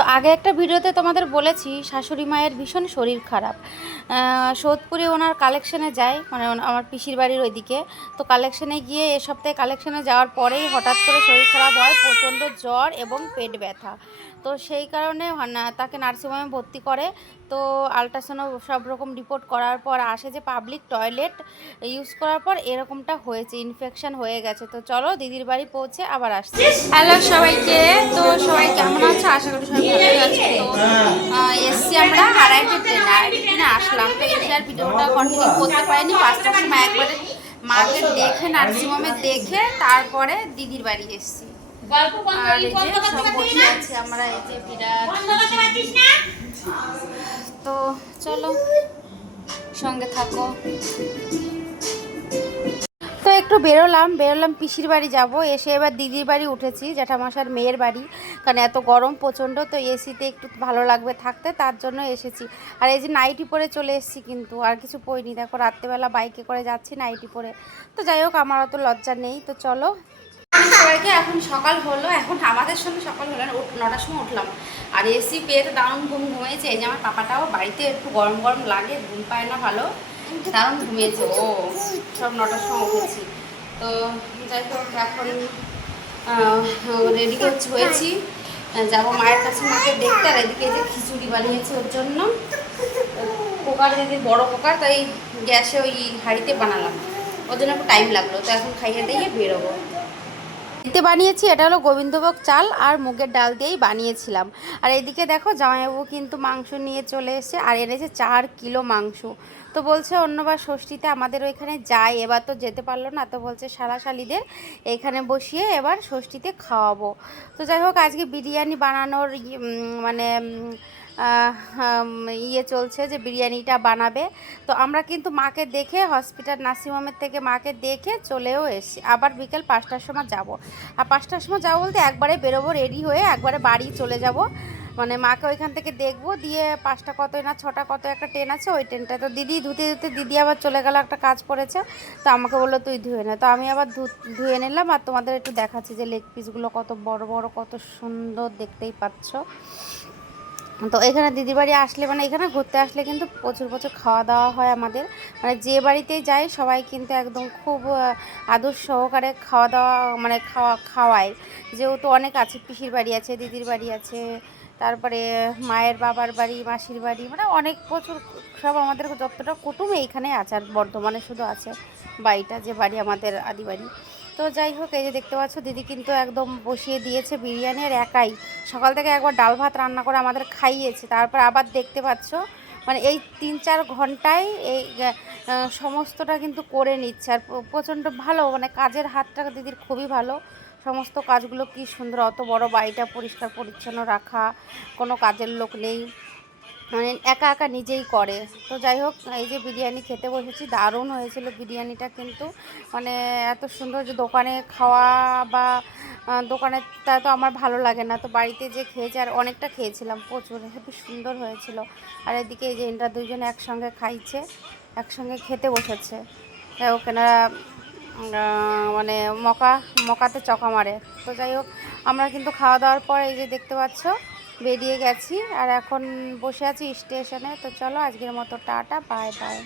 তো আগে একটা ভিডিওতে তোমাদের বলেছি, শাশুড়ি মায়ের ভীষণ শরীর খারাপ। সোদপুরে ওনার কালেকশনে যায় মানে আমার পিসির বাড়ির ওইদিকে। তো কালেকশনে গিয়ে এ সপ্তাহে কালেকশনে যাওয়ার পরেই হঠাৎ করে শরীর খারাপ হয়, প্রচণ্ড জ্বর এবং পেট ব্যথা। তো সেই কারণে তাকে নার্সিংহোমে ভর্তি করে। তো আলট্রাসাউন্ড সব রকম রিপোর্ট করার পর আসে যে পাবলিক টয়লেট ইউজ করার পর এরকমটা হয়েছে ইনফেকশন হয়ে গেছে। তো চলো দিদির বাড়ি পৌঁছে আবার আসছি। হ্যালো সবাইকে। তো সবাই আছো আশা করি সবাই ভালোই আছে তো এসছি আমরা আড়াইটে ট্রেনে আড়াইটে ট্রেনে আসলাম। তো এসে আর ভিডিওটা কন্টিনিউ করতে পারিনি পাঁচটার সময় একবারে মাকে দেখে নার্সিংহোমে দেখে তারপরে দিদির বাড়ি এসছি। আর এই যে বসে আছি আমরা এই যে বিরাট। তো চলো সঙ্গে থাকো। একটু বেরোলাম বেরোলাম পিসির বাড়ি যাব। এসে এবার দিদির বাড়ি উঠেছি জ্যাঠামশার মেয়ের বাড়ি। কারণ এত গরম প্রচণ্ড, তো এসিতে একটু ভালো লাগবে থাকতে, তার জন্য এসেছি। আর এই যে নাইটি পরে চলে এসেছি কিন্তু, আর কিছু পরিনি। দেখো রাত্রেবেলা বাইকে করে যাচ্ছি নাইটি পরে। তো যাই হোক, আমার অত লজ্জা নেই, তো চলো। সবাইকে এখন সকাল হলো, এখন আমাদের সঙ্গে সকাল হলো নটার সময় উঠলাম। আর এসি পেয়ে তো দারুণ ঘুম ঘুমিয়েছে। এই যে আমার পাপাটাও বাড়িতে একটু গরম গরম লাগে, ঘুম পায় না ভালো, দারুণ ঘুমিয়েছে। ও, সব নটার সময় উঠেছি। তো যাই হোক, এখন রেডি করছি, হয়েছি। যাব মায়ের কাছে, মাকে দেখতে, আর এদিকে যে খিচুড়ি বানিয়েছে ওর জন্য। পোকার যদি বড় পোকা, তাই গ্যাসে ওই হাঁড়িতে বানালাম। ওর জন্য একটু টাইম লাগল, তো এখন খাইয়ে দিয়ে বেরোবো। এতে বানিয়েছি, এটা হলো গোবিন্দভোগ চাল আর মুগের ডাল দিয়েই বানিয়েছিলাম। আর এদিকে দেখো, জামাইবাবু কিন্তু মাংস নিয়ে চলে এসেছে আর এনেছে চার কিলো মাংস। তো বলছে অন্যবার ষষ্ঠীতে আমাদের ওইখানে যায়, এবার তো যেতে পারল না। তো বলছে সারাশালিদের এখানে বসিয়ে এবার ষষ্ঠীতে খাওয়াবো। তো যাই হোক, আজকে বিরিয়ানি বানানোর ই- মানে ইয়ে চলছে যে বিরিয়ানিটা বানাবে। তো আমরা কিন্তু মাকে দেখে হসপিটাল নার্সিংহোমের থেকে মাকে দেখে চলেও এসেছি। আবার বিকেল পাঁচটার সময় যাব। আর পাঁচটার সময় যাব বলতে একবারে বেরোবো রেডি হয়ে একবারে বাড়ি চলে যাব। মানে মাকে ওইখান থেকে দেখব। দিয়ে পাঁচটা কত না ছটা কত একটা ট্রেন আছে, ওই ট্রেনটা তো দিদি ধুতে ধুতে দিদি আবার চলে গেল একটা কাজ পড়েছে। তো আমাকে বলল, তুই ধুয়ে নে। তো আমি আবার ধুয়ে নিলাম। আর তোমাদের একটু দেখাচ্ছি যে লেগ পিসগুলো কত বড় বড়, কত সুন্দর দেখতেই পাচ্ছ। তো এখানে দিদির বাড়ি আসলে মানে এখানে ঘুরতে আসলে কিন্তু প্রচুর প্রচুর খাওয়া দাওয়া হয় আমাদের। মানে যে বাড়িতেই যাই, সবাই কিন্তু একদম খুব আদর সহকারে খাওয়া দাওয়া মানে খাওয়া, খাওয়ায়। যেহেতু অনেক আছে, পিসির বাড়ি আছে, দিদির বাড়ি আছে, তারপরে মায়ের বাবার বাড়ি, মাসির বাড়ি মানে অনেক প্রচুর, সব আমাদের যতটা কুটুম এইখানে আছে, আর বর্ধমানে শুধু আছে, বাড়িটা, যে বাড়ি আমাদের আদি বাড়ি। তো যাই হোক, এই যে দেখতে পাচ্ছ, দিদি কিন্তু একদম বসিয়ে দিয়েছে বিরিয়ানি আর একাই। সকাল থেকে একবার ডাল ভাত রান্না করে আমাদের খাইয়েছে, তারপর আবার দেখতে পাচ্ছ মানে এই তিন চার ঘন্টায় এই সমস্তটা কিন্তু করে নিচ্ছে। আর প্রচণ্ড ভালো মানে কাজের হাতটা দিদির খুবই ভালো। সমস্ত কাজগুলো কি সুন্দর, অত বড় বাড়িটা পরিষ্কার পরিচ্ছন্ন রাখা, কোনো কাজের লোক নেই। মানে একা একা নিজেই করে। তো যাই হোক এই যে বিরিয়ানি খেতে বসেছি দারুণ হয়েছিল বিরিয়ানিটা কিন্তু। মানে এত সুন্দর যে দোকানে খাওয়া বা আহ, দোকানের তা তো আমার ভালো লাগে না। তো বাড়িতে যে খেয়েছি আর অনেকটা খেয়েছিলাম প্রচুর হেবি সুন্দর হয়েছিল। আর এদিকে এই যে এনরা দুইজন একসঙ্গে খাইছে একসঙ্গে খেতে বসেছে। এনারা মানে মকা মকাতে চকা মারে। তো যাই হোক আমরা কিন্তু খাওয়া দাওয়ার পর এই যে দেখতে পাচ্ছ বেরিয়ে গেছি আর এখন বসে আছি স্টেশনে। তো চলো আজকের মতো টাটা বাই বাই।